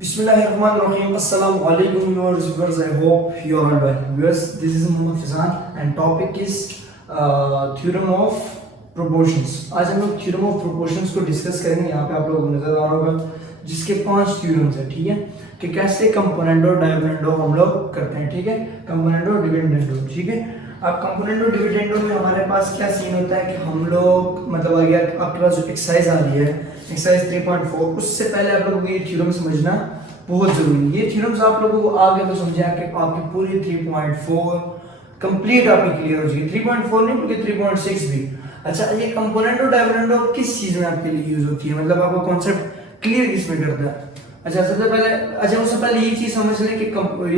Bismillahirrahmanirrahim. Assalamu alaikum viewers. I hope you are well. Viewers, this is Mohammad Fizan and topic is theorem of proportions. आज हम लोग theorem of proportions को discuss करेंगे. यहाँ पे आप लोगों को नजर आ रहा होगा जिसके 5 थ्योरम्स है, ठीक है, कि कैसे कंपोनेंट और डिविडेंडो हम लोग करते हैं, ठीक है, कंपोनेंट और डिविडेंडो, ठीक है. अब कंपोनेंट और डिविडेंडो में हमारे पास क्या सीन होता है कि हम लोग मतलब अगर आपके पास जो एक्सरसाइज आ रही है एक्सरसाइज 3.4, उससे पहले आप लोगों को ये थ्योरम समझना बहुत जरूरी है. ये थ्योरम्स आप लोगों को आगे तो समझा कि आपकी पूरी 3.4 कंप्लीट आपकी क्लियर हो जाएगी. 3.4 नहीं बल्कि 3.6 भी. अच्छा, ये कंपोनेंट और डिविडेंडो किस चीज में आपके लिए यूज होती है, मतलब आपका कॉन्सेप्ट क्लियर किस में करता है. अच्छा, सबसे पहले उससे पहले ये चीज समझ लें कि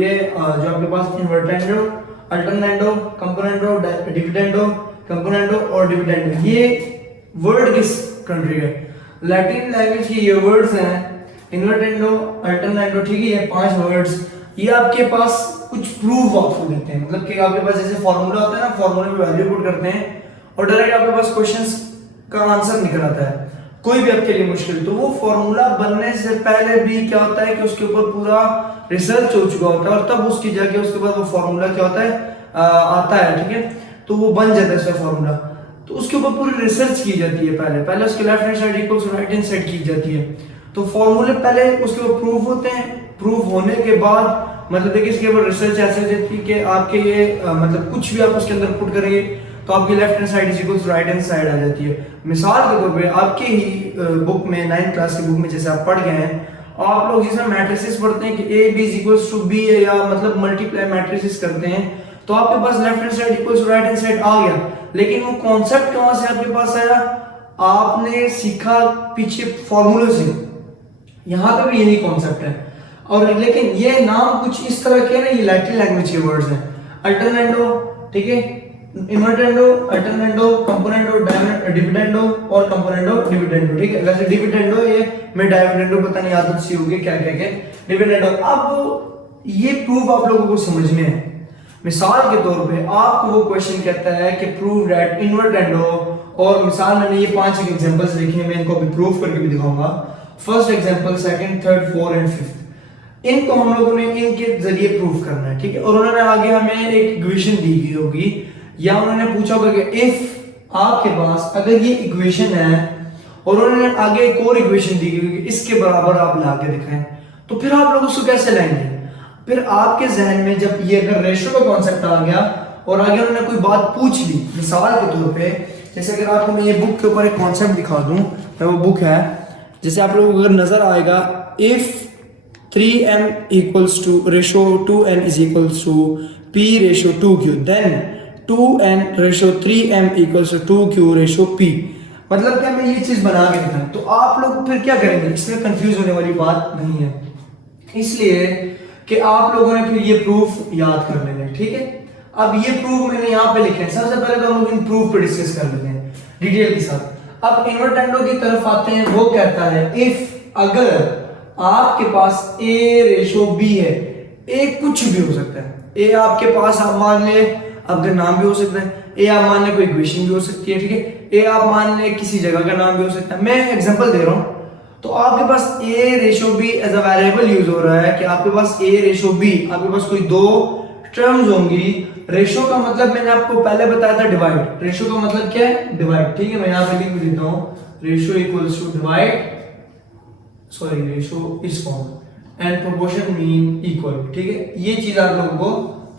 ये जो आपके पास invertendo, alternendo, componendo, dividendo, componendo और डिविडेंडो, ये वर्ड किस कंट्री है? लैटिन लैंग्वेज की ये वर्ड्स हैं, इन्वर्टेंडो, अल्टरनेंडो, ठीक है. ये 5 वर्ड्स ये आपके पास कुछ प्रूफ आपको देते हैं, मतलब कि आपके पास जैसे फॉर्मूला होता है ना, फॉर्मूले में वैल्यू पुट करते हैं और डायरेक्ट आपके पास क्वेश्चंस का आंसर निकल आता है. कोई भी आपके लिए मुश्किल, तो वो फॉर्मूला बनने से पहले भी क्या होता है कि उसके ऊपर पूरा रिसर्च हो चुका होता है और तब उसकी जगह उसके बाद वो फॉर्मूला क्या होता है आता है, ठीक है. तो वो बन जाता है इसका फॉर्मूला. तो उसके ऊपर पूरी रिसर्च की जाती है, पहले उसके left hand side equals right hand side की जाती है. तो फॉर्मूले पहले उसके ऊपर प्रूफ होते हैं. प्रूफ होने के बाद मतलब देखिए इसके ऊपर रिसर्च ऐसे हो जाती है कि आपके ये मतलब कुछ भी आप उसके अंदर पुट करेंगे तो आपकी left hand side equals right hand side आ जाती है. मिसाल के तौर पे आपके ही बुक में 9th क्लास की बुक में जैसे आप पढ़ गए हैं, आप लोग जिसमें मैट्रिसेस पढ़ते हैं कि A B equals to B है या मतलब मल्टीप्लाई मैट्रिसेस करते हैं, तो आपके पास left hand side equals right hand side आ गया. लेकिन वो कॉन्सेप्ट कहां से आपके पास आया? आपने सीखा पीछे फॉर्मूले से. यहां पे भी यही कॉन्सेप्ट है. और लेकिन ये नाम कुछ इस तरह के ना, ये लैटिन लैंग्वेज के वर्ड्स हैं. अल्टरनेंडो, ठीक है, इन्वर्टेंडो, अल्टरनेंडो, कंपोनेंडो, डिविडेंडो और कंपोनेंडो डिविडेंडो, ठीक है. वैसे डिविडेंडो ये मैं डिविडेंडो पता नहीं आदत सी होगी क्या क्या क्या डिविडेंडो. अब ये प्रूफ आप लोगों को समझने हैं. मिसाल के तौर पे आपको वो क्वेश्चन कहता है कि प्रूव दैट इन्वर्टेंडो, और मिसाल मैंने ये 5 एग्जांपल्स लिखे हैं, मैं इनको अभी प्रूफ करके भी दिखाऊंगा. First example, second, third, fourth and fifth, इनको हम लोगों ने इनके जरिए प्रूफ करना है, ठीक है. और उन्होंने आगे हमें एक इक्वेशन दी गई होगी या उन्होंने पूछा होगा कि इफ आपके पास अगर ये इक्वेशन है और उन्होंने आगे एक और इक्वेशन दी गई होगी इसके बराबर आप ला के दिखाएं, तो फिर आप लोग उसको कैसे लाएंगे? फिर आपके जहन में जब ये अगर रेशो का कॉन्सेप्ट आ गया और आगे उन्होंने कोई बात पूछ ली, मिसाल के तौर पे जैसे अगर आपको मैं ये बुक के ऊपर एक कॉन्सेप्ट दिखा दूं, तो वो बुक है, जैसे आप लोगों को अगर नजर आएगा, if 3m equals to ratio 2n is equals to p ratio 2q, then 2n ratio 3m equals to 2q ratio p. मतलब क्या मैं ये चीज बना के दिखाऊं, तो आप लोग फिर क्या करेंगे? इसमें कंफ्यूज होने वाली बात नहीं है, इसलिए कि आप लोगों ने फिर ये प्रूफ याद कर लेना है, ठीक है. अब ये प्रूफ मैंने यहाँ पे लिखे हैं. सबसे पहले तो हम लोग इन प्रूफ पे डिस्कस कर लेते हैं डिटेल के साथ. अब इन्वर्टेंडो की तरफ आते हैं. वो कहता है इफ अगर आपके पास a रेशो b है, a कुछ भी हो सकता है, a आपके पास आप मान ले आपका नाम भी हो सकता है, a आप मान ले कोई इक्वेशन भी हो सकती है, ठीक है, a आप मान ले किसी जगह का नाम भी हो सकता है. मैं एग्जांपल दे रहा हूं. तो आपके पास a ratio b as a variable use हो रहा है कि आपके पास a रेशो b, आपके पास कोई 2 टर्म्स होंगी. रेशो का मतलब मैंने आपको पहले बताया था डिवाइड. रेशो का मतलब क्या है? डिवाइड, ठीक है. मैं यहां पे लिख भी देता हूं, ratio equals to divide, sorry ratio is form and proportion mean equal, ठीक है. ये चीज आप लोगों को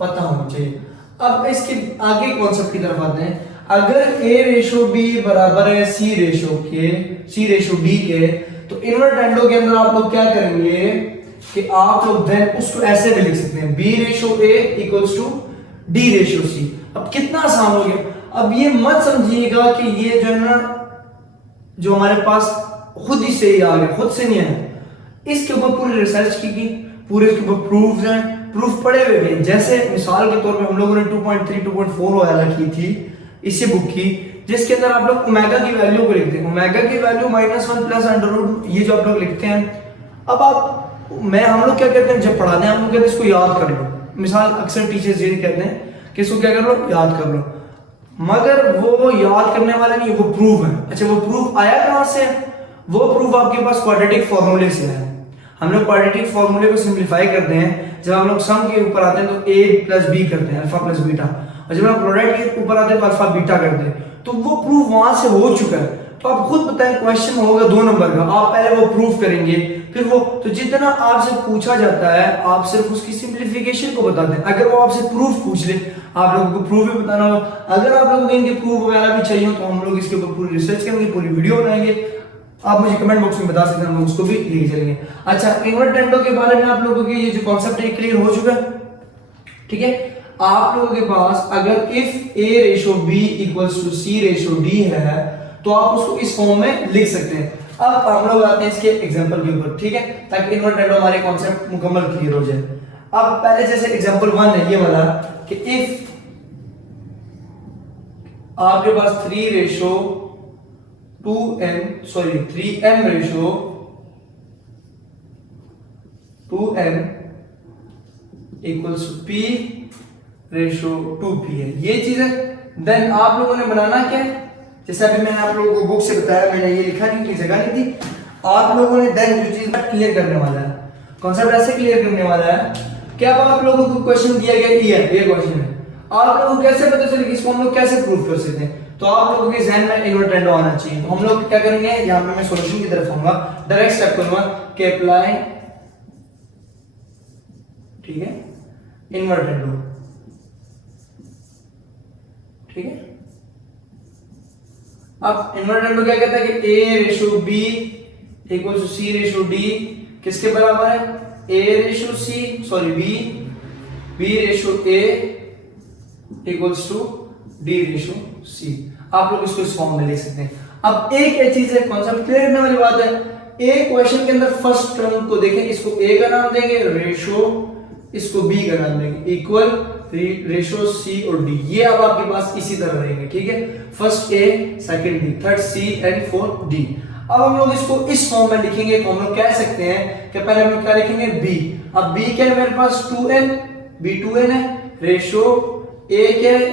पता होनी चाहिए. अब इसके आगे कॉन्सेप्ट की तरफ आते हैं. अगर a रेशो b बराबर है c रेशो d के, तो इन्वर्टेंडो के अंदर आप लोग क्या करेंगे कि आप लोग देन उसको ऐसे भी लिख सकते हैं, b ratio a equals to d ratio c. अब कितना आसान हो गया. अब ये मत समझिएगा कि ये जो है ना, जो हमारे पास खुद ही से ही आ गया, खुद से नहीं आया. इसके ऊपर पूरी रिसर्च की गई, पूरे इसके ऊपर प्रूफ हैं, प्रूफ पड़े हुए हैं. जैसे मिसाल के तौर पे हम लोगों ने 2.3 2.4 वाला की थी इसी बुक की, जिसके अंदर आप लोग ओमेगा की वैल्यू को लिखते हैं. ओमेगा की वैल्यू -1 प्लस अंडर रूट, ये जो आप लोग लिखते हैं. अब हम लोग क्या कहते हैं जब पढ़ाते हैं, हम लोग कहते हैं इसको याद कर लो. मिसाल अक्सर टीचर्स ये कहते हैं कि इसको क्या कर लो, याद कर लो. मगर वो याद करने वाला नहीं, वो प्रूफ है. अच्छा, वो प्रूफ आया कहां से? वो प्रूफ आपके पास क्वाड्रेटिक फॉर्मूले से है. हम लोग क्वाड्रेटिक फॉर्मूले को सिंप्लीफाई करते हैं, जब हम लोग सम के ऊपर आते हैं तो a प्लस बी करते हैं, अल्फा प्लस बीटा, और जब हम प्रोडक्ट के ऊपर आते हैं तो अल्फा बीटा करते हैं। तो वो प्रूफ वहां से हो चुका है। तो आप खुद बताएं, क्वेश्चन होगा 2 नंबर का, आप पहले वो प्रूफ करेंगे, फिर वो, तो जितना आपसे पूछा जाता है आप सिर्फ उसकी सिंप्लीफिकेशन को बताते हैं। अगर वो आपसे प्रूफ पूछ ले, आप लोगों को प्रूफ भी बताना होगा। अगर आप लोगों को इनके प्रूफ वगैरह भी चाहिए तो हम लोग इसके ऊपर पूरी रिसर्च करेंगे, पूरी वीडियो बनाएंगे, आप मुझे कमेंट बॉक्स में बता सकते हैं, हम उसको भी लेके चलेंगे। अच्छा, इन्वर्टेंडो के बारे में आप लोगों के ये जो कॉन्सेप्ट है क्लियर हो चुका है, ठीक है। आप लोगों के पास अगर if a ratio b equals to c ratio d है तो आप उसको इस फॉर्म में लिख सकते हैं। अब हम लोग आते हैं इसके एग्जांपल के ऊपर, ठीक है, ताकि इन्वर्टेंडो हमारे कॉन्सेप्ट मुकम्मल क्लियर हो जाए। अब पहले जैसे एग्जांपल 1 है ये वाला, कि इफ आपके पास 3 ratio 3m ratio 2m equals to p ratio 2p है, ये चीज है। देन आप लोगों ने बनाना क्या है, जैसे अभी मैंने आप लोगों को बुक से बताया, मैंने ये लिखा नहीं, जगह नहीं थी, आप लोगों ने देन जो चीज क्लियर करने वाला है, कॉन्सेप्ट ऐसे क्लियर करने वाला है कि अब आप लोगों को क्वेश्चन दिया गया ये क्वेश्चन है, आप लोगों को कैसे पता चले कि इसको हम लोग कैसे प्रूव कर सकते हैं। तो आप लोगों के ज़हन में इन्वर्टेंडो आना चाहिए। तो हम लोग क्या करेंगे, यहाँ पे मैं सॉल्यूशन की तरफ आऊंगा, डायरेक्ट स्टेप करूंगा कि अप्लाई, ठीक है, इन्वर्टेंडो, ठीक है। अब इन्वर्टेंडो क्या कहता है कि a ratio b equal to c ratio d किसके बराबर है, a ratio c, sorry b ratio a equals to d ratio c। आप लोग इसको इस फॉर्म में लिख सकते हैं। अब एक क्या चीज है, कॉन्सेप्ट क्लियर करने वाली बात है, a क्वेश्चन के अंदर फर्स्ट टर्म को देखें, इसको a का नाम देंगे, रेशो इसको b का नाम देंगे, इक्वल रेशो c और d, ये अब आपके पास इसी तरह रहेंगे, ठीक है। First a, second b, third c and fourth d। अब हम लोग इसको इस फॉर्म में लिखेंगे तो हम लोग कह सकते हैं कि पहले हम लोग क्या लिखेंगे b। अब b क्या है मेरे पास 2n, b 2n है, रेशो a क्या है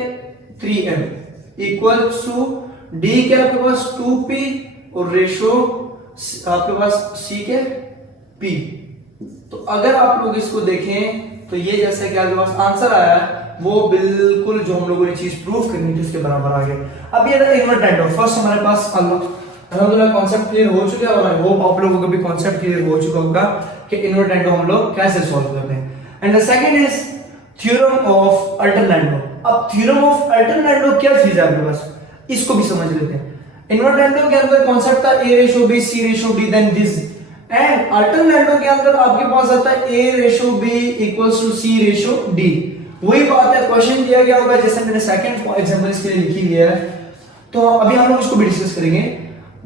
3m इक्वल टू d क्या है आपके पास 2p और रेशो आपके पास c क्या p। तो अगर आप लोग इसको देखें तो ये जैसे कि आपके पास आंसर आया है वो बिल्कुल जो हम लोगों ने चीज प्रूफ करनी थी उसके बराबर आ गया। अब ये इन्वर्टेंडो फर्स्ट हमारे पास अल्हम्दुलिल्लाह कॉन्सेप्ट क्लियर हो चुका है और आई होप आप लोगों को भी कॉन्सेप्ट क्लियर हो चुका होगा कि इन्वर्टेंडो हम लोग कैसे सॉल्व करते हैं। And the second is theorem of alternendo. अब थ्योरम ऑफ अल्टरनेटो क्या चीज है आपके पास, इसको भी समझ लेते हैं। इन्वर्टेंडो के अंदर कॉन्सेप्ट था a ratio b c ratio d then this, and alternendo के अंदर आपके पास आता है a ratio b equals to c ratio d। वही बात है, क्वेश्चन दिया गया होगा जैसे मैंने सेकंड एग्जांपल इसके लिए लिखी हुई है, तो अभी हम लोग इसको भी डिस्कस करेंगे।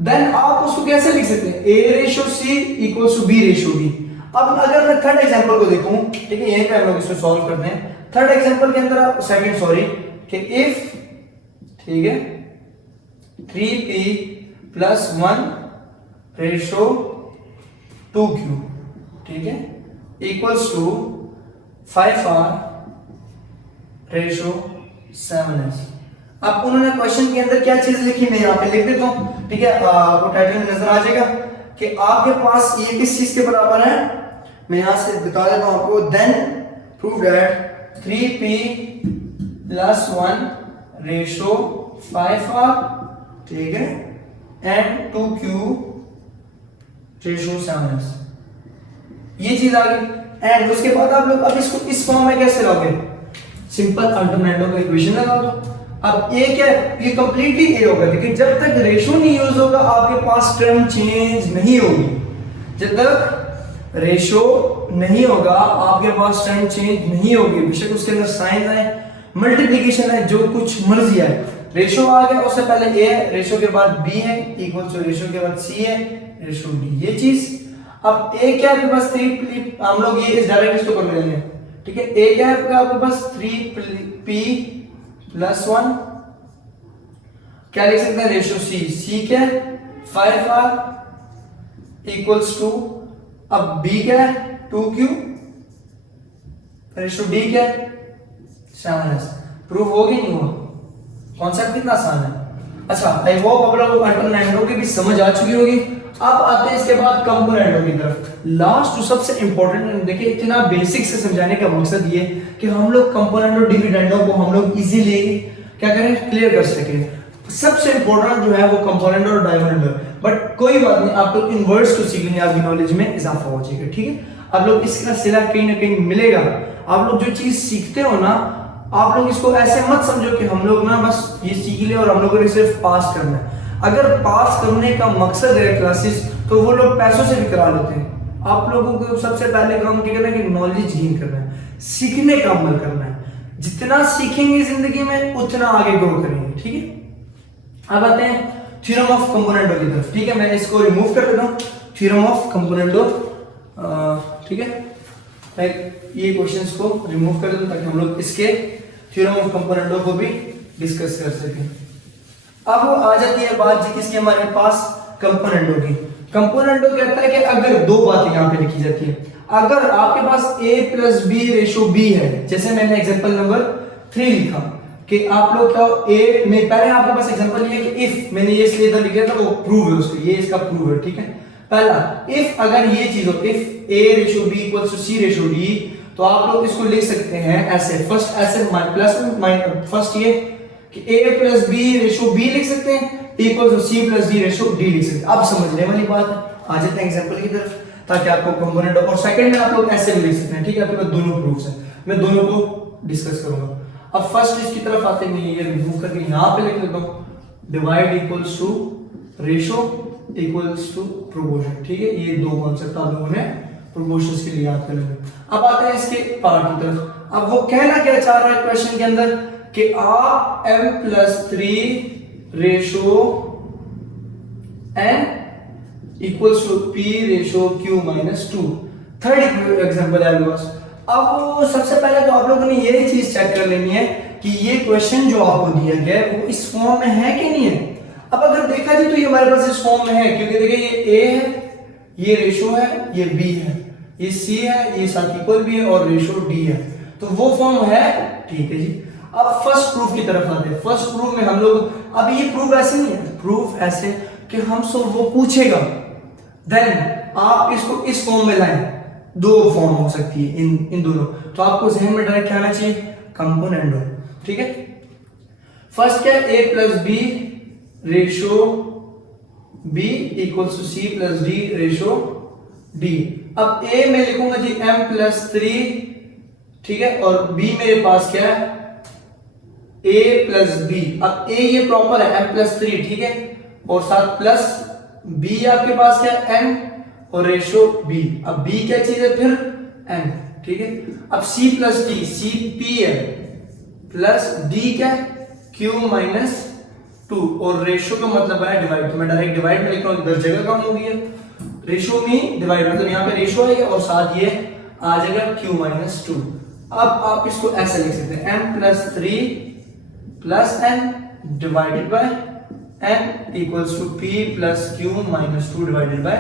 देन आप उसको कैसे लिख सकते हैं, a ratio c equals to b ratio d। अब अगर मैं थर्ड एग्जांपल को देखूं, ठीक है, यहीं पे हम लोग इसको सॉल्व करते हैं। थर्ड एग्जांपल के अंदर आप सेकंड सॉरी कि इफ, ठीक है, 3p प्लस 1 रेशो 2q, ठीक है, equals to 5r ratio 7s। अब उन्होंने क्वेश्चन के अंदर क्या चीज लिखी, मैं यहाँ पे लिख देता हूँ, ठीक है, आपको टाइटल में नजर आ जाएगा कि आपके पास ये किस चीज के बराबर है। मैं यहाँ से बता देता हूँ आपको, then prove that 3p plus 1 ratio 5r, ठीक है, एंड 2q रेशो 7s, ये चीज आ गई। एंड उसके बाद आप लोग अब इसको इस फॉर्म में कैसे लाओगे, सिंपल अल्टरनेटो का इक्वेशन लगा दो। अब a क्या है, ये कंप्लीटली a होगा, लेकिन जब तक रेशो नहीं यूज होगा आपके पास टर्म चेंज नहीं होगी। जब तक रेशो नहीं होगा आपके पास टर्म चेंज नहीं होगी, बेशक उसके अंदर साइन है, मल्टीप्लिकेशन है, जो कुछ मर्जी है। रेशो आ गया, उससे पहले a है, रेशो के बाद b है, इक्वल टू रेशो के बाद c है, रेशो d, ये चीज। अब a क्या है आपके पास 3p, हम लोग ये इस डायरेक्ट इसको कर लेंगे, ठीक है। a क्या है आपके पास 3p प्लस 1, क्या लिख सकते हैं, रेशो c क्या है 5r इक्वल्स टू, अब b क्या है 2q, रेशो d क्या है 7s। प्रूफ हो गया नहीं हुआ, कॉन्सेप्ट कितना आसान है। अच्छा, आई होप आप लोगों को अल्टरनेटो की भी समझ आ चुकी होगी। अब आते हैं इसके बाद कंपोनेंटों की तरफ। लास्ट जो सबसे इंपॉर्टेंट, देखिए इतना बेसिक से समझाने का मकसद ये कि हम लोग कंपोनेंट और डिविडेंडों को हम लोग इजीली क्या करें, क्लियर कर सके। सबसे इंपॉर्टेंट जो है वो कंपोनेंट और डिविडेंड है, बट कोई बात नहीं, आप लोग इन वर्ड्स को सीख लेंगे, आपकी नॉलेज में इजाफा हो जाएगा, ठीक है। आप लोग इसका सिला कहीं ना कहीं मिलेगा। आप लोग जो चीज सीखते हो ना, आप लोग इसको ऐसे मत समझो कि हम लोग ना बस ये सीख ले और हम लोगों ने सिर्फ पास करना है। अगर पास करने का मकसद है क्लासेस, तो वो लोग पैसों से भी करा लेते हैं। आप लोगों को सबसे पहले काम क्या करना है कि नॉलेज गेन करना है, सीखने का अमल करना है। जितना सीखेंगे जिंदगी में उतना आगे ग्रो करेंगे, ठीक है। अब आते हैं थ्योरम ऑफ कंपोनेंटो की तरफ, ठीक है। मैं इसको रिमूव कर देता हूँ, थ्योरम ऑफ कंपोनेंटो, ठीक है। मैं ये क्वेश्चंस को रिमूव कर देता हूँ ताकि हम लोग इसके थ्योरम ऑफ कंपोनेंटो को भी डिस्कस कर सकें। अब आ जाती है बात जी किसके हमारे पास, कंपोनेंटो की। कंपोनेंटो कहता है कि अगर दो बातें यहाँ पे लिखी जाती है, अगर आपके पास a plus B ratio b है, जैसे मैंने एग्जांपल नंबर 3 लिखा कि आप लोग क्या a में, पहले आपके पास एग्जांपल ये कि इफ, मैंने ये इसलिए इधर लिखा था वो प्रूव है उसको, ये इसका प्रूव है, ठीक है। पहला इफ, अगर ये चीज हो, if a ratio b equals to c ratio d, तो आप लोग इसको लिख सकते हैं ऐसे, फर्स्ट ऐसे प्लस माइनस, फर्स्ट ये कि a plus b ratio b लिख सकते हैं, equal to c plus d ratio d लिख सकते हैं। अब समझने वाली बात है, आ जाते हैं एग्जांपल की तरफ ताकि आपको कंपोनेंट, और सेकंड में आप लोग ऐसे भी लिख सकते हैं, ठीक है। आपके पास दोनों प्रूफ्स हैं, मैं दोनों को डिस्कस करूंगा। अब फर्स्ट इसकी तरफ आते हैं, ये रिमूव करके यहां पे लिख लेता हूं, divide equals to ratio equals to proportion, ठीक है। ये दो कांसेप्ट आप लोगों ने प्रोपोर्शंस के लिए याद कर लेंगे। अब आते हैं इसके पार्ट की तरफ। अब वो कहना क्या चाह रहा है क्वेश्चन के अंदर कि आप m+3 ratio n equals to p रेशो q माइनस 2। थर्ड एग्जांपल है आपके पास। अब सबसे पहले तो आप लोगों ने ये चीज चेक कर लेनी है कि ये क्वेश्चन जो आपको दिया गया है वो इस फॉर्म में है कि नहीं है। अब अगर देखा जाए तो ये हमारे पास इस फॉर्म में है, क्योंकि देखिए ये a है, ये रेशो है, ये b है, ये c है, ये साथ इक्वल भी है और रेशो d है, तो वो फॉर्म है, ठीक है जी। अब फर्स्ट प्रूफ की तरफ आते हैं। फर्स्ट प्रूफ में हम लोग, अब ये प्रूफ ऐसे नहीं है, प्रूफ ऐसे कि हमसे वो पूछेगा, देन आप इसको इस फॉर्म में लाएं। दो फॉर्म हो सकती है इन दोनों, तो आपको जहन में डायरेक्ट क्या आना चाहिए, कंपोनेंटो, ठीक है। फर्स्ट क्या है, a plus B ratio b equals to c plus d ratio d। अब a में लिखूंगा जी m+3, ठीक है, और b मेरे पास क्या है a प्लस बी। अब a ये प्रॉपर है m+3, ठीक है, और साथ प्लस b आपके पास क्या है n और रेशो b। अब b क्या चीज है फिर n, ठीक है। अब c plus d, c p है, प्लस d क्या है q माइनस 2, और रेशो का मतलब है डिवाइड, तो मैं डायरेक्ट डिवाइड में लिख रहा हूं, इधर जगह कम हो गई है, रेशो में डिवाइड, मतलब यहाँ पे रेशो आएगा और साथ ये आ जाएगा q माइनस 2। अब आप इसको ऐसे लिख सकते हैं m+3 plus n divided by n equals to p plus q minus 2 divided by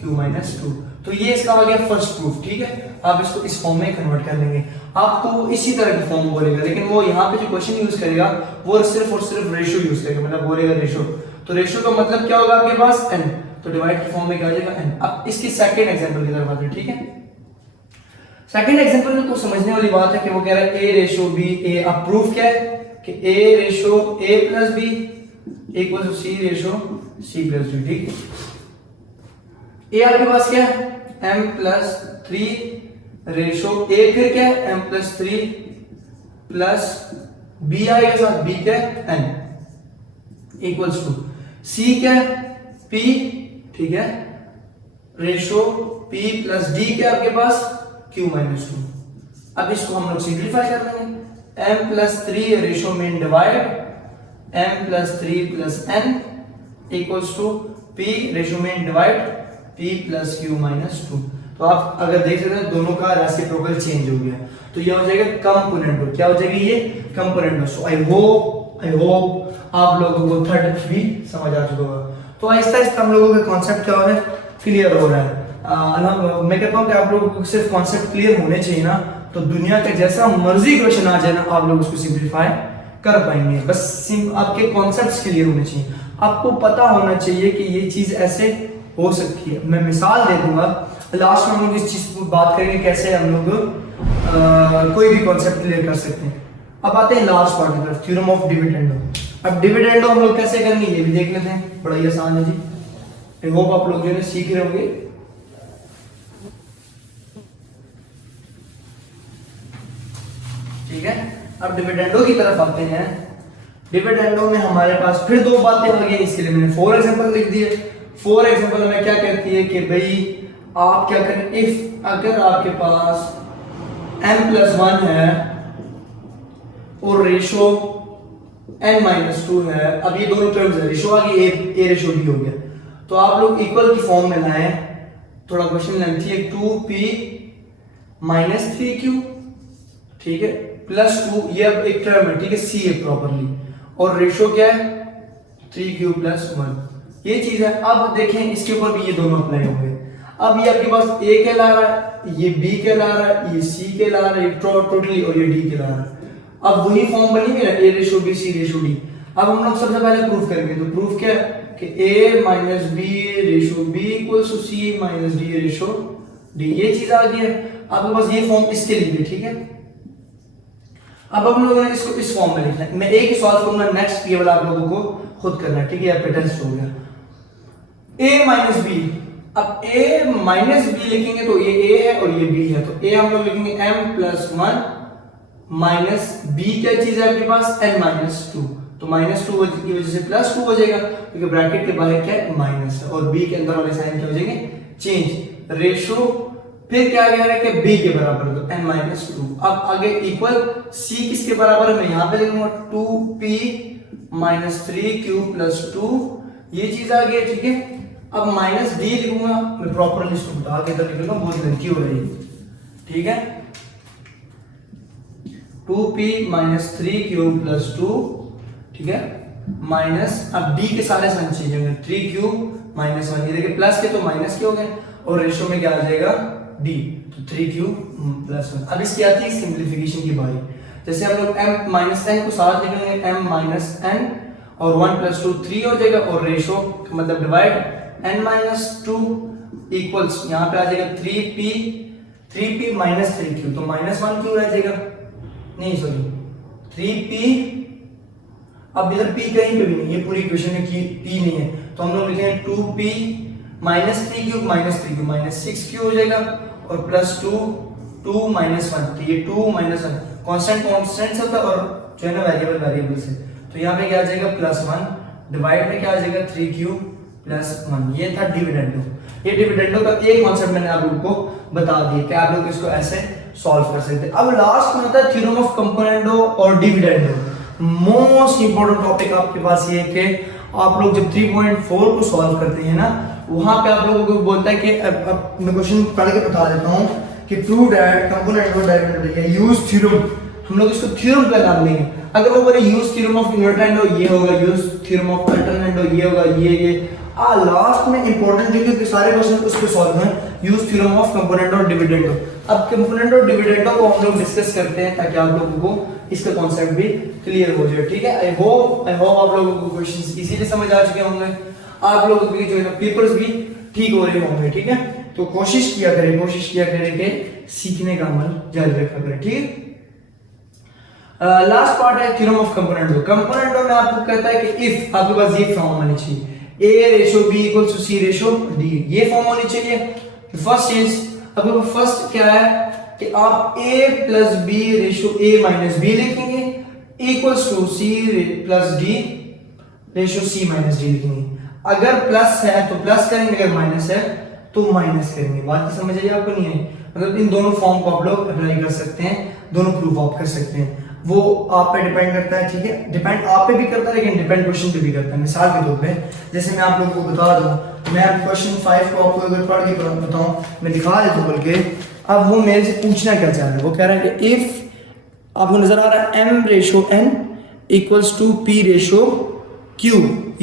q minus 2। तो ये इसका आ गया फर्स्ट प्रूफ, ठीक है। आप इसको इस फॉर्म में कन्वर्ट कर लेंगे, आपको इसी तरह की फॉर्म बोलेगा, लेकिन वो यहाँ पे जो क्वेश्चन यूज करेगा वो सिर्फ और सिर्फ रेशो यूज करेगा, मतलब बोलेगा रेशो। तो रेशो का मतलब क्या होगा आपके पास n, तो डिवाइड के फॉर्म में क्या आ जाएगा n। अब इसकी सेकंड एग्जांपल की तरफ आते हैं, ठीक है। सेकंड एग्जांपल में तो समझने वाली बात है कि वो कह रहा है a रेशो b a। अब प्रूफ क्या है कि a ratio a plus b equal to c ratio c plus d, ठीक है। a आपके पास क्या है m+3 रेशो a, फिर क्या है m+3 प्लस b आएगा साथ b क्या है n इक्वल्स टू c क्या है p, ठीक है, रेशो p प्लस d क्या आपके पास q माइनस 2। अब इसको हम लोग सिंप्लीफाई कर लेंगे, m+3 रेशो में divide m+3 plus n equals to p ratio में divide p plus q minus 2। तो आप अगर देख सकते हैं दोनों का रेसिप्रोकल चेंज हो गया, तो ये हो जाएगा कंपोनेंटो। क्या हो जाएगी ये कंपोनेंटो। सो आई होप आप लोगों को थर्ड भी समझ आ चुका होगा। तो आहिस्ता आहिस्ता हम लोगों का कॉन्सेप्ट क्या हो रहा है, क्लियर हो रहा है। मैं कहता हूँ कि आप लोगों को सिर्फ कॉन्सेप्ट क्लियर होने चाहिए ना, तो दुनिया का जैसा मर्जी क्वेश्चन आ जाए ना, आप लोग उसको सिंप्लीफाई कर पाएंगे। बस आपके कॉन्सेप्ट्स क्लियर होने चाहिए, आपको पता होना चाहिए कि ये चीज ऐसे हो सकती है। मैं मिसाल दे दूंगा, लास्ट में हम लोग इस चीज़ पर बात करेंगे कैसे हम लोग कोई भी कॉन्सेप्ट क्लियर कर सकते हैं। अब आते हैं लास्ट पार्ट की तरफ, थ्योरम ऑफ डिविडेंडो। अब डिविडेंडो हम लोग कैसे करेंगे ये भी देख लेते हैं, बड़ा ही आसान है जी। आई होप आप लोग जो है सीख रहे होंगे। ठीक है, अब डिविडेंडो की तरफ आते हैं। डिविडेंडो में हमारे पास फिर दो बातें हो गई, इसके लिए मैंने फॉर एग्जांपल लिख दिए। फॉर एग्जांपल में क्या कहती है कि भाई आप क्या करें, इफ अगर आपके पास m+1 है और रेशो n-2 है, अब ये दोनों टर्म्स है, रेशो आ गई, a रेशो b हो गया, तो आप लोग इक्वल की फॉर्म में लाएं। थोड़ा क्वेश्चन लेंथी है, 2p - 3q, ठीक है, +2, ये अब एक टर्म है, ठीक है, c है प्रॉपरली, और रेशो क्या है 3q + 1, ये चीज है। अब देखें इसके ऊपर भी ये दोनों अप्लाई होंगे। अब ये आपके पास a कहला रहा है, ये b कहला रहा है, ये c कहला रहा है, ये टोटली, और ये d कहला रहा है। अब वही फॉर्म बनी हुई है, a ratio b c ratio d। अब हम लोग सबसे पहले प्रूफ करेंगे, तो प्रूफ क्या है कि a - b ratio b = c - d ratio d, ये चीज आ गई है। अब बस ये फॉर्म इसके लिए, ठीक है। अब हम लोगों ने इसको इस फॉर्म में लिखना है, मैं एक ही सॉल्व करूंगा, नेक्स्ट ये वाला आप लोगों को खुद करना है, ठीक है, आपका टेस्ट हो गया। a - b, अब a - b लिखेंगे तो ये a है और ये b है, तो a हम लोग लिखेंगे m+1 माइनस b, क्या चीज है आपके पास n-2, तो -2 की वजह से +2 हो जाएगा, क्योंकि ब्रैकेट के बाहर क्या है माइनस है, और b के अंदर वाले साइन क्या हो जाएंगे चेंज। रेशो फिर क्या कह रहा है कि b के बराबर, तो n-2। अब आगे इक्वल c किसके बराबर है, मैं यहां पे लिखूंगा 2p - 3q + 2, ये चीज आ गई, ठीक है। अब -d लिखूंगा मैं, प्रॉपरली इसको बता के इधर लिखूंगा, बहुत लेंथी हो रही है, ठीक है। 2p - 3q + 2, ठीक है, माइनस, अब d के सारे साइन चेंज होंगे, 3q - 1, ये देखिए प्लस के तो माइनस के हो गए, और रेशो में क्या आ जाएगा d, तो 3q + 1। अब इसकी आती है सिंपलीफिकेशन की बारी, जैसे हम लोग m - n को साथ लिखेंगे, m - n और 1 + 2 3 हो जाएगा, और रेशो मतलब डिवाइड n-2 इक्वल्स, यहां पे आ जाएगा 3p - 3q, तो -1 क्यों रह जाएगा, नहीं सॉरी 3p, अब इधर p कहीं पे भी नहीं, ये पूरी इक्वेशन में p नहीं है, तो हम लोग लिखेंगे 2p - 3q -6q हो जाएगा, और +2 2 - 1, तो ये 2 - 1 कांस्टेंट से होता है, और जो है ना वेरिएबल से, तो यहाँ पे क्या आ जाएगा +1 डिवाइड में क्या आ जाएगा 3q + 1। ये था डिविडेंडो। ये डिविडेंडो का एक कॉन्सेप्ट मैंने आप लोगों को बता दिया कि आप लोग इसको ऐसे सॉल्व कर सकते हैं। अब लास्ट में होता है थ्योरम ऑफ कंपोनेंडो और डिविडेंडो। मोस्ट इंपॉर्टेंट टॉपिक आपके पास ये है कि आप लोग जब 3.4 को सॉल्व करते हैं ना, वहां पे आप लोगों को बोलता है कि अब मैं क्वेश्चन पढ़ के बता देता हूं कि प्रूव दैट कंपोनेंडो डिविडेंडो या यूज थ्योरम, हम लोग इसको थ्योरम का नाम लेंगे। अगर वो बोले यूज थ्योरम ऑफ इन्वर्टेंडो ये होगा, यूज थ्योरम ऑफ अल्टरनेंडो ये होगा, ये लास्ट में इंपॉर्टेंट जो कि सारे क्वेश्चन उस पे सॉल्व हैं, यूज थ्योरम ऑफ कंपोनेंडो और डिविडेंडो। अब कंपोनेंट और डिविडेंडो को हम लोग डिस्कस करते हैं ताकि आप लोगों को इसका कॉन्सेप्ट भी क्लियर हो जाए, ठीक है। आई होप आप लोगों को क्वेश्चंस इजीली समझ आ चुके होंगे, आप लोगों के जो है ना पेपर्स भी ठीक हो रहे होंगे, ठीक है। तो कोशिश किया करें कि सीखने का अमल जारी रखा करें, ठीक है। लास्ट पार्ट है थ्योरम ऑफ कंपोनेंटो। कंपोनेंटो में आपको कहता है कि इफ आपके पास ये फॉर्म होनी चाहिए, a/b = c/d, ये फॉर्म होनी चाहिए। फर्स्ट चीज, अब फर्स्ट क्या है कि आप a + b/a-b लिखेंगे इक्वल्स टू c + d/c-d लिखेंगे। अगर प्लस है तो प्लस करेंगे, अगर माइनस है तो माइनस करेंगे। बात समझ आई आपको? नहीं है, मतलब इन दोनों फॉर्म को आप लोग अप्लाई कर सकते हैं, दोनों प्रूफ आप कर सकते हैं, वो आप पे डिपेंड करता है, ठीक है। डिपेंड आप पे भी करता है, लेकिन डिपेंड क्वेश्चन पे भी करता है। मिसाल के तौर पे जैसे मैं आप लोगों को बता दूं, मैं क्वेश्चन 5 को आपको अगर पढ़ के बताऊं, मैं दिखा देता हूं बल्कि। अब वो मेरे से पूछना क्या चाह रहा है, वो कह रहा है कि इफ आपको नजर आ रहा है m/n = p/q,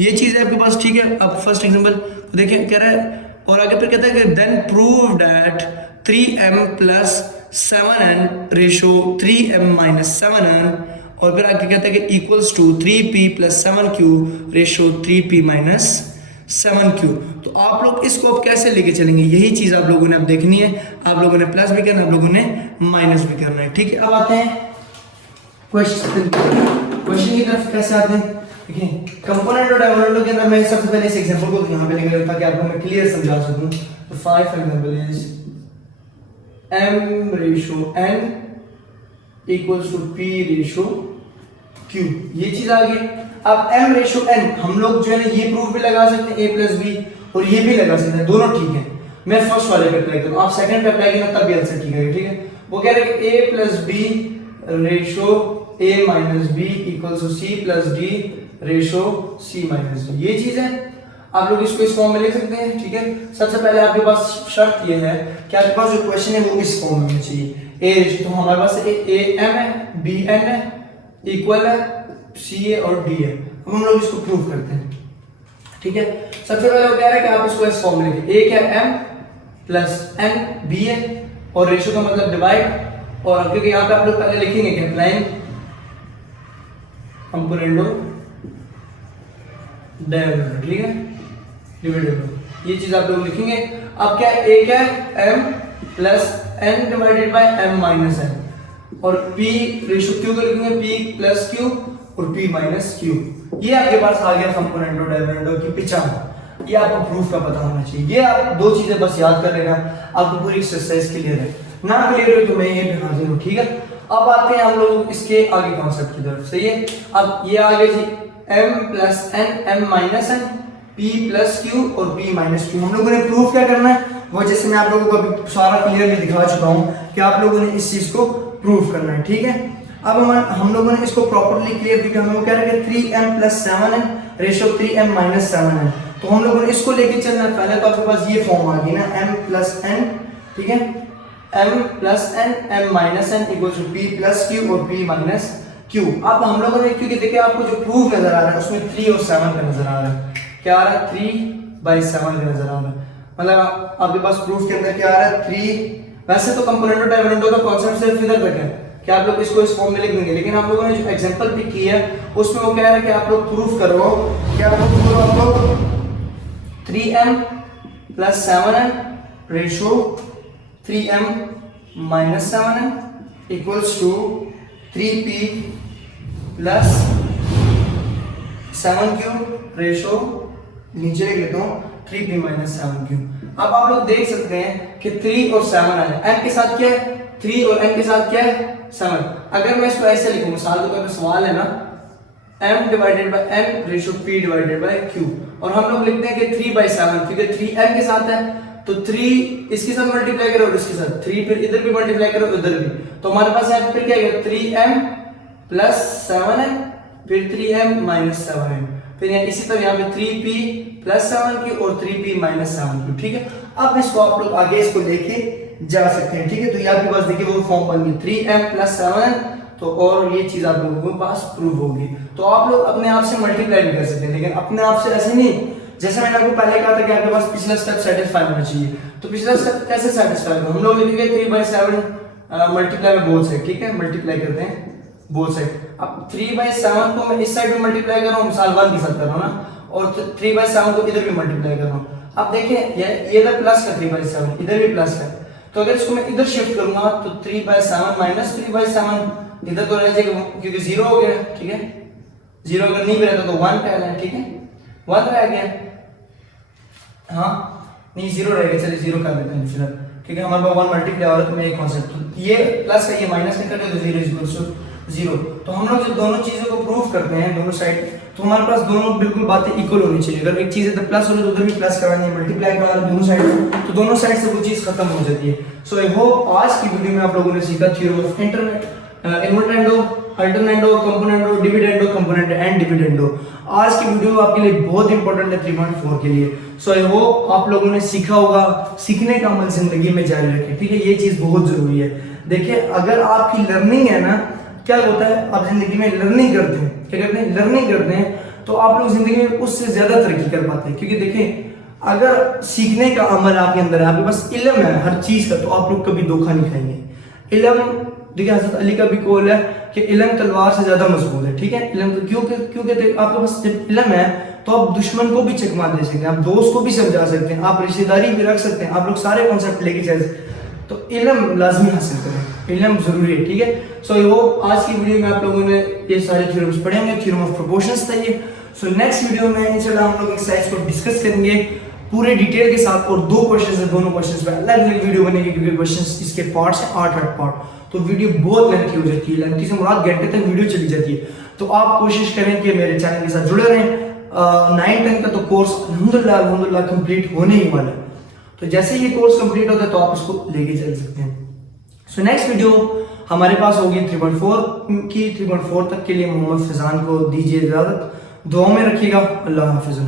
ये चीज है आपके पास, ठीक है। अब फर्स्ट एग्जांपल देखिए कह रहा है, और आगे फिर कहता है कि then prove that 3m + 7n/3m - 7n, और फिर आगे कहता है कि equals to 3p + 7q/3p - 7q। तो आप लोग इसको अब कैसे लेके चलेंगे, यही चीज आप लोगों ने अब देखनी है। आप लोगों ने प्लस भी करना है, आप लोगों ने माइनस भी करना है, ठीक है। अब आते हैं क्वेश्चन की तरफ। कैसे आते हैं, देखिए कंपोनेंट और डिविडेंड के अंदर मैं सबसे पहले इस एग्जांपल को यहाँ पे लिख लेता ताकि आपको मैं क्लियर समझा सकूं। तो 5 example is m/n equals to p/q, ये चीज आ गई। अब m/n हम लोग जो है ना ये प्रूफ भी लगा सकते हैं a + b, और ये भी लगा सकते हैं, दोनों ठीक है। मैं फर्स्ट वाले पे अप्लाई करूं, आप सेकंड पे अप्लाई करना तब भी आंसर ठीक है, ठीक है। वो कह रहे हैं कि a + b ratio a - b equals to c + d ratio c - d, ये चीज है। आप लोग इसको इस फॉर्म में लिख सकते हैं, ठीक है। सबसे पहले आपके पास शर्त ये है कि आपके पास जो क्वेश्चन है वो इस फॉर्म में होना चाहिए। a रेशो, तो हमारे पास a m है, b n है, इक्वल है c a और d है। अब हम लोग इसको प्रूव करते हैं, ठीक है। सबसे पहले वो कह रहा है कि आप इसको इस फॉर्म में लिखिए, a क्या m + n b है, और रेशो का मतलब डिवाइड, और क्योंकि यहाँ पे आप लोग पहले लिखेंगे कि अप्लाइंग कंपोनेंट डिविडेंड, ठीक है, डिविडेंड, ये चीज आप लोग लिखेंगे। अब क्या a क्या है m + n divided bye m - n, और p रेशो q को लिखेंगे p + q और p - q। ये आपके पास आ गया कंपोनेंट और डिविडेंड की पहचान। ये आपको प्रूफ का पता होना चाहिए। ये आप दो चीजें बस याद कर लेना, आपको पूरी एक्सरसाइज क्लियर है। ना क्लियर हो तो मैं ये भी हाजिर हूं, ठीक है। अब आते हैं हम लोग इसके आगे कॉन्सेप्ट की तरफ, सही है। अब ये आ गया जी m + n m - n p + q और p - q। हम लोगों ने प्रूफ क्या करना है, वो जैसे मैं आप लोगों को अभी सारा क्लियरली दिखा चुका हूं कि आप लोगों ने इस चीज को प्रूफ करना है, ठीक है। अब हम लोगों ने इसको प्रॉपर्ली क्लियर किया। हम लोग कह रहे हैं 3m + 7n ratio 3m - 7n, तो हम लोगों ने इसको लेके चलना है। पहले तो आपके पास ये फॉर्म आ गई ना, m + n, ठीक है, m + n m - n equals to p + q और p - q। अब हम लोगों ने, क्योंकि देखिए आपको जो प्रूफ नजर आ रहा है उसमें 3 और 7 का नजर आ रहा है। क्या आ रहा है, 3/7 का नजर आ रहा है। मतलब आपके पास प्रूफ के अंदर क्या आ रहा है, 3। वैसे तो कंपोनेंट और डिविडेंड का कांसेप्ट सिर्फ इधर तक है कि आप लोग इसको इस फॉर्म में लिख देंगे, लेकिन आप लोगों ने जो एग्जांपल पिक की है उसमें वो कह रहा है कि आप लोग प्रूफ करो कि आप लोग 3m + 7n ratio 3m - 7n equals to 3p + 7q ratio, नीचे लिख लेता हूँ 3p - 7q। अब आप लोग देख सकते हैं कि 3 और 7 आए, n के साथ क्या है 3 और n के साथ क्या है 7। अगर मैं इसको ऐसे लिखूं, मिसाल के तौर पे सवाल है ना, m / n ratio p / q, और हम लोग लिखते हैं कि 3/7, क्योंकि 3m के साथ है तो 3 इसके साथ मल्टीप्लाई करो और इसके साथ 3, फिर इधर भी मल्टीप्लाई करो उधर भी, तो हमारे पास यहाँ फिर क्या है 3m + 7n फिर 3m - 7n, फिर इसी तरह यहाँ पे 3p + 7q और 3p - 7q, ठीक है। अब इसको आप लोग आगे इसको लेके जा सकते हैं, ठीक है। तो ये आपके पास देखिए वो फॉर्म बन गई 3m + 7n, तो और ये चीज आप लोगों के पास प्रूव होगी। तो आप लोग अपने आप से मल्टीप्लाई भी कर सकते हैं, लेकिन अपने आप से ऐसे नहीं, जैसे मैंने आपको पहले कहा था कि आपके पास पिछला स्टेप सेटिस्फाई होना चाहिए। तो पिछला स्टेप कैसे सेटिस्फाई होगा, हम लोग लिखेंगे 3/7 मल्टीप्लाई में बोथ साइड, ठीक है, मल्टीप्लाई करते हैं बोथ साइड। अब 3/7 को मैं इस साइड में मल्टीप्लाई कर रहा हूँ, मिसाल 1 के साथ कर रहा हूँ ना, और 3/7 को इधर भी मल्टीप्लाई कर रहा हूँ। अब देखिए ये इधर प्लस का 3/7, इधर भी प्लस का, तो अगर इसको मैं इधर शिफ्ट करूंगा तो 3/7 - 3/7 इधर तो रह जाएगा क्योंकि 0 हो गया, ठीक है। 0 अगर नहीं भी रहता तो 1 का है, ठीक है, 1 रह गया, हाँ नहीं 0 रह गया, चलिए 0 कर देते हैं फिलहाल, क्योंकि हमारे पास 1 मल्टीप्लाई हो रहा है तो मैं एक कॉन्सेप्ट, ये प्लस का ये माइनस नहीं करते तो 0 = 0। तो हम लोग जब दोनों चीजों को प्रूव करते हैं दोनों साइड, तो हमारे पास दोनों बिल्कुल बातें इक्वल होनी चाहिए। अगर एक चीज इधर प्लस हो रही है तो उधर भी प्लस करानी है, मल्टीप्लाई कराना दोनों साइड, तो दोनों साइड से वो चीज खत्म हो जाती है। सो आई होप आज की वीडियो में आप लोगों ने सीखा theorem of invertendo, alternendo, componendo, dividendo, component and dividendo. आज की वीडियो आपके लिए बहुत इंपॉर्टेंट है 3.4 के लिए। सो आई होप आप लोगों ने सीखा होगा, सीखने का अमल जिंदगी में जारी रखें, ठीक है, ये चीज बहुत जरूरी है। देखिए अगर आपकी लर्निंग है ना, क्या होता है आप जिंदगी में लर्निंग करते हैं, क्या करते हैं लर्निंग करते हैं, तो आप लोग जिंदगी में उससे ज्यादा तरक्की कर पाते हैं। क्योंकि देखिए अगर सीखने का अमल आपके अंदर है, आपके पास इल्म है हर चीज का, तो आप लोग कभी धोखा नहीं खाएंगे। इल्म, देखिए हजरत अली का भी कौल है कि इल्म तलवार से ज्यादा मजबूत है, ठीक है। इल्म क्यों क्यों कहते हैं, आपके पास जब इल्म है तो आप दुश्मन को भी चकमा दे सकते हैं, आप दोस्त को भी समझा सकते हैं, आप रिश्तेदारी भी रख सकते हैं, आप लोग सारे कॉन्सेप्ट लेके चल सकते हैं। तो इल्म लाजमी हासिल करें, इल्म जरूरी है, ठीक है। सो ये आज की वीडियो में आप लोगों ने ये सारे थ्योरम्स पढ़े होंगे, थ्योरम ऑफ प्रोपोर्शंस था ये। सो नेक्स्ट वीडियो में इंशाल्लाह हम लोग एक्सरसाइज को डिस्कस करेंगे पूरे डिटेल के साथ, और दो क्वेश्चंस है, दोनों क्वेश्चंस पे अलग अलग वीडियो बनेगी क्योंकि क्वेश्चंस इसके पार्ट्स हैं 8 पार्ट, तो वीडियो बहुत लेंथी हो जाती है, लेंथी से मुराद घंटे तक वीडियो चली जाती है। तो आप कोशिश करें कि मेरे चैनल के साथ जुड़े रहें। 9-10 का तो कोर्स अल्हम्दुलिल्लाह कंप्लीट होने ही वाला है, तो जैसे ही ये कोर्स कंप्लीट होता है तो आप इसको लेके चल सकते हैं। सो नेक्स्ट वीडियो हमारे पास होगी 3.4 की। 3.4 तक के लिए मोहम्मद फैजान को दीजिए इजाजत, दुआ में रखिएगा। अल्लाह हाफिज़।